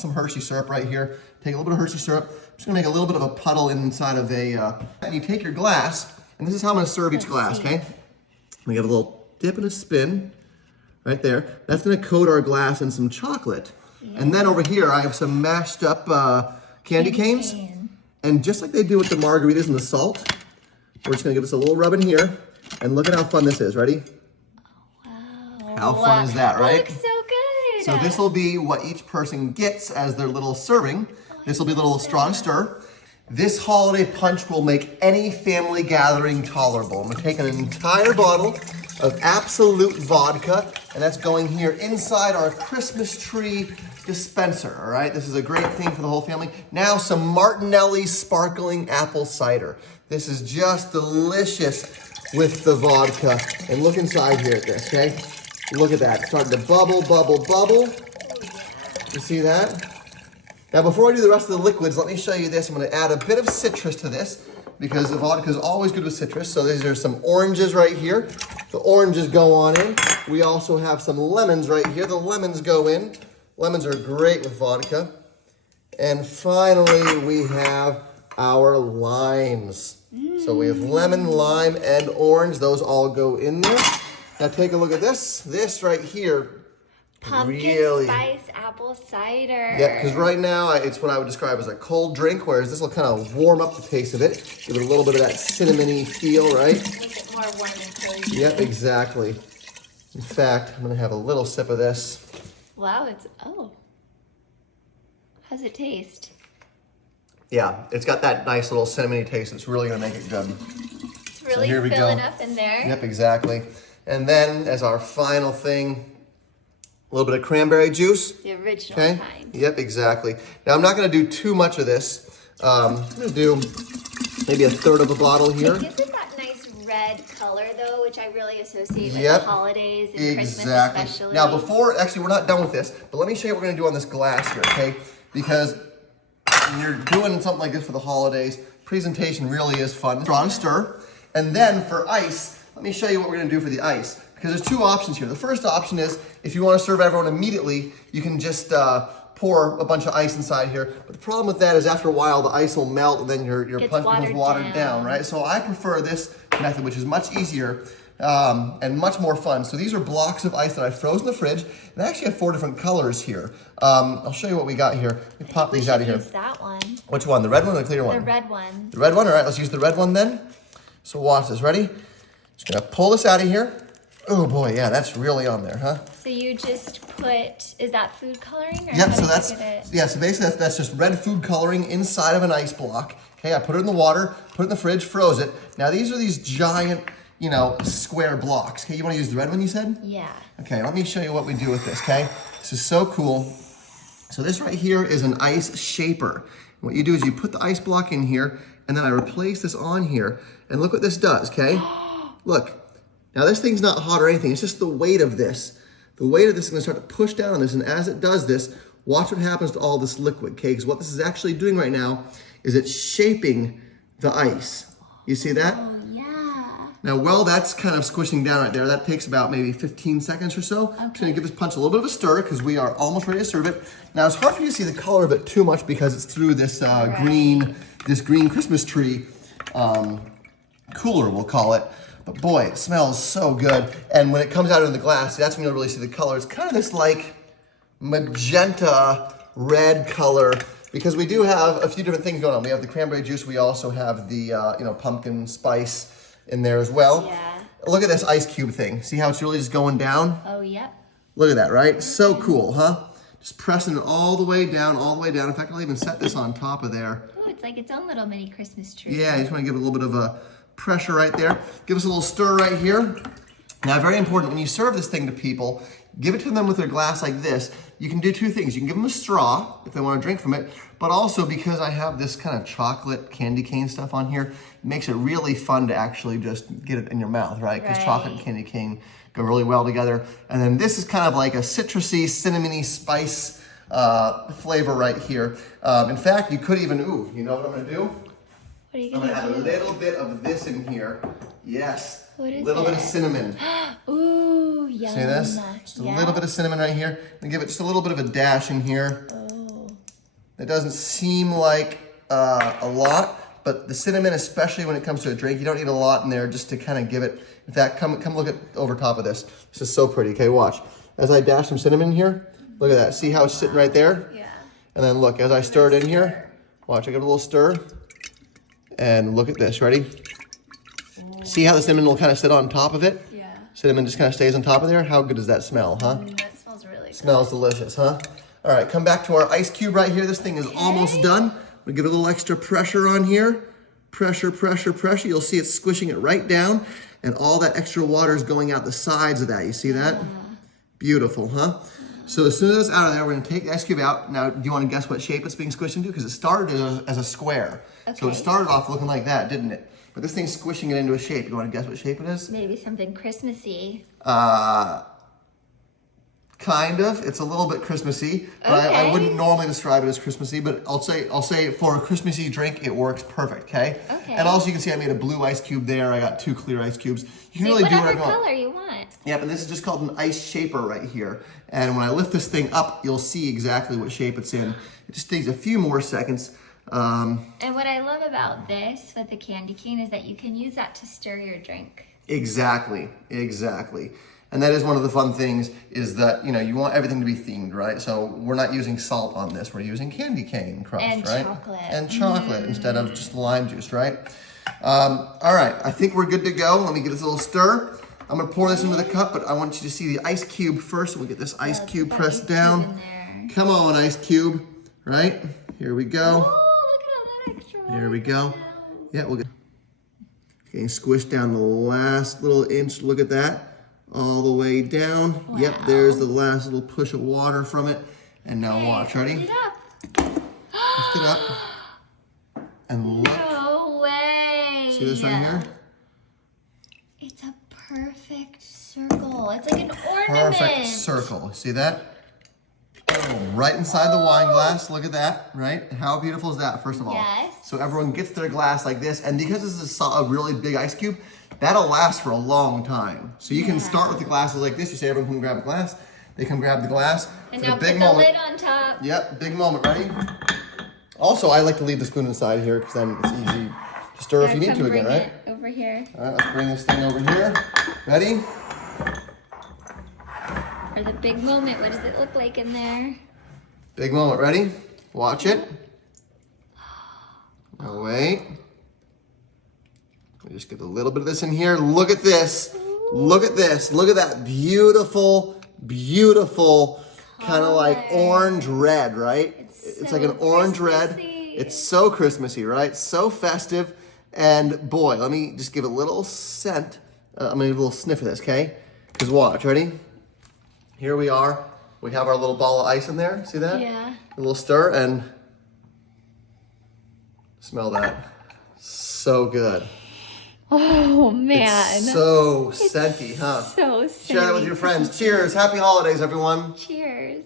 some Hershey syrup right here. Take a little bit of Hershey syrup. I'm just gonna make a little bit of a puddle inside of and you take your glass, and this is how I'm gonna serve each glass, okay? I'm gonna give a little dip and a spin right there. That's gonna coat our glass in some chocolate. Yeah. And then over here, I have some mashed up candy canes. And just like they do with the margaritas and the salt, we're just gonna give this a little rub in here. And look at how fun this is, ready? Wow. How fun is that, right? That looks so good. So this will be what each person gets as their little serving. This will be a little strong stir. This holiday punch will make any family gathering tolerable. I'm gonna take an entire bottle of Absolute vodka, and that's going here inside our Christmas tree dispenser, all right? This is a great thing for the whole family. Now some Martinelli sparkling apple cider. This is just delicious with the vodka. And look inside here at this, okay? Look at that, it's starting to bubble, bubble, bubble. You see that? Now before I do the rest of the liquids, let me show you this. I'm gonna add a bit of citrus to this because the vodka is always good with citrus. So these are some oranges right here. The oranges go on in. We also have some lemons right here. The lemons go in. Lemons are great with vodka. And finally, we have our limes. So we have lemon, lime, and orange. Those all go in there. Now take a look at this. This right here. Pumpkin spice apple cider. Yeah, because right now it's what I would describe as a cold drink, whereas this will kind of warm up the taste of it. Give it a little bit of that cinnamony feel, right? Make it more warm and cozy. Yep, exactly. In fact, I'm going to have a little sip of this. Wow, how's it taste? Yeah, it's got that nice little cinnamony taste. It's really going to make it good. It's really filling up in there. Yep, exactly. And then as our final thing, a little bit of cranberry juice. The original kind. Yep, exactly. Now I'm not going to do too much of this. I'm going to do maybe a third of a bottle here. It gives it that nice red color though, which I really associate with the holidays and Christmas especially. Now actually we're not done with this, but let me show you what we're going to do on this glass here, okay? Because when you're doing something like this for the holidays, presentation really is fun. Strong stir. And then for ice, let me show you what we're going to do for the ice. Because there's two options here. The first option is if you want to serve everyone immediately, you can just pour a bunch of ice inside here. But the problem with that is after a while, the ice will melt and then your punch becomes watered down, right? So I prefer this method, which is much easier and much more fun. So these are blocks of ice that I froze in the fridge. And I actually have 4 different colors here. I'll show you what we got here. Let me pop these out of here. Use that one. Which one? The red one or the clear one? The red one. The red one? All right, let's use the red one then. So watch this. Ready? Just going to pull this out of here. Oh boy, yeah, that's really on there, huh? So you just put, is that food coloring? Or Yep, so so basically that's just red food coloring inside of an ice block. Okay, I put it in the water, put it in the fridge, froze it. Now these are these giant, square blocks. Okay, you want to use the red one you said? Yeah. Okay, let me show you what we do with this, okay? This is so cool. So this right here is an ice shaper. What you do is you put the ice block in here, and then I replace this on here, and look what this does, okay? Look. Now this thing's not hot or anything, it's just the weight of this. The weight of this is gonna start to push down on this, and as it does this, watch what happens to all this liquid, okay? Because what this is actually doing right now is it's shaping the ice. You see that? Oh, yeah. Now, while that's kind of squishing down right there, that takes about maybe 15 seconds or so. Okay. I'm just gonna give this punch a little bit of a stir because we are almost ready to serve it. Now, it's hard for you to see the color of it too much because it's through this green Christmas tree cooler, we'll call it. But boy, it smells so good. And when it comes out in the glass, that's when you'll really see the color. It's kind of this like magenta red color because we do have a few different things going on. We have the cranberry juice. We also have the pumpkin spice in there as well. Yeah. Look at this ice cube thing. See how it's really just going down? Oh, yep. Look at that, right? So cool, huh? Just pressing it all the way down, all the way down. In fact, I'll even set this on top of there. Oh, it's like its own little mini Christmas tree. Yeah, you just want to give it a little bit of a pressure right there. Give us a little stir right here. Now, very important, when you serve this thing to people, give it to them with their glass like this. You can do two things. You can give them a straw if they want to drink from it, but also because I have this kind of chocolate candy cane stuff on here, it makes it really fun to actually just get it in your mouth, right? Because chocolate and candy cane go really well together. And then this is kind of like a citrusy, cinnamony spice flavor right here. In fact, you could even, you know what I'm gonna do? What are you I'm gonna gonna do? add a little bit of this in here. Yes. What is a little bit of it? cinnamon. Ooh, yum. See this? Just a little bit of cinnamon right here. And give it just a little bit of a dash in here. Oh. It doesn't seem like a lot, but the cinnamon, especially when it comes to a drink, you don't need a lot in there just to kind of give it that. Come look at over top of this. This is so pretty. Okay, watch. As I dash some cinnamon here, look at that. See how it's sitting right there? Yeah. And then look, as I stir it in here, watch, I give it a little stir. And look at this, ready? See how the cinnamon will kind of sit on top of it? Yeah. Cinnamon just kind of stays on top of there. How good does that smell, huh? That smells really good. Smells delicious, huh? All right, come back to our ice cube right here. This thing is almost done. We give it a little extra pressure on here. Pressure, pressure, pressure. You'll see it squishing it right down, and all that extra water is going out the sides of that. You see that? Beautiful, huh? So as soon as it's out of there, we're gonna take the ice cube out. Now, do you wanna guess what shape it's being squished into? Because it started as a square. So it Okay. started off looking like that, didn't it? But this thing's squishing it into a shape. You wanna guess what shape it is? Maybe something Christmassy. Kind of. It's a little bit Christmassy, but I Okay. wouldn't normally describe it as Christmassy. But I'll say for a Christmassy drink, it works perfect. Okay. Okay. And also, you can see I made a blue ice cube there. I got 2 clear ice cubes. You can really do Whatever whatever you want. color you want. Yeah, but this is just called an ice shaper right here. And when I lift this thing up, you'll see exactly what shape it's in. It just takes a few more seconds. And what I love about this with the candy cane is that you can use that to stir your drink. Exactly. And that is one of the fun things is that, you want everything to be themed, right? So we're not using salt on this. We're using candy cane crust, And right? chocolate. And chocolate instead of just lime juice, right? All right, I think we're good to go. Let me give this a little stir. I'm gonna pour this into the cup, but I want you to see the ice cube first. We'll get this ice cube Put pressed ice down. cube in there. Come on, ice cube, right? Here we go. Oh, look at all that extra water. Here we go. now. Yeah, we'll get getting squished down the last little inch. Look at that. All the way down. Yep, there's the last little push of water from it. And now watch, ready? Lift it up. Lift it up. And look. No way. See this right here? It's a perfect circle. It's like an ornament. Perfect circle. See that? Oh, right inside the wine glass. Look at that, right? How beautiful is that, first of all? Yes. So everyone gets their glass like this. And because this is a really big ice cube, that'll last for a long time. So you can start with the glasses like this. You say everyone can grab a glass. They come grab the glass. And For now the big put the moment. lid on top. Yep, big moment. Ready? Also, I like to leave the spoon inside here because then it's easy to stir if you need Come to again, bring right? it over here. All right, let's bring this thing over here. Ready? For the big moment, what does it look like in there? Big moment. Ready? Watch it. Now wait. Let me just get a little bit of this in here. Look at this. Look at this. Look at that beautiful, beautiful kind of like orange red, right? It's like an orange red. Christmassy. It's so Christmassy, right? So festive. And boy, let me just give a little scent. I'm gonna give a little sniff of this, okay? Because watch, ready? Here we are. We have our little ball of ice in there. See that? Yeah. A little stir and smell that. So good. Oh man. It's so scenty, huh? So Share that with your friends. Cheers. Happy holidays, everyone. Cheers.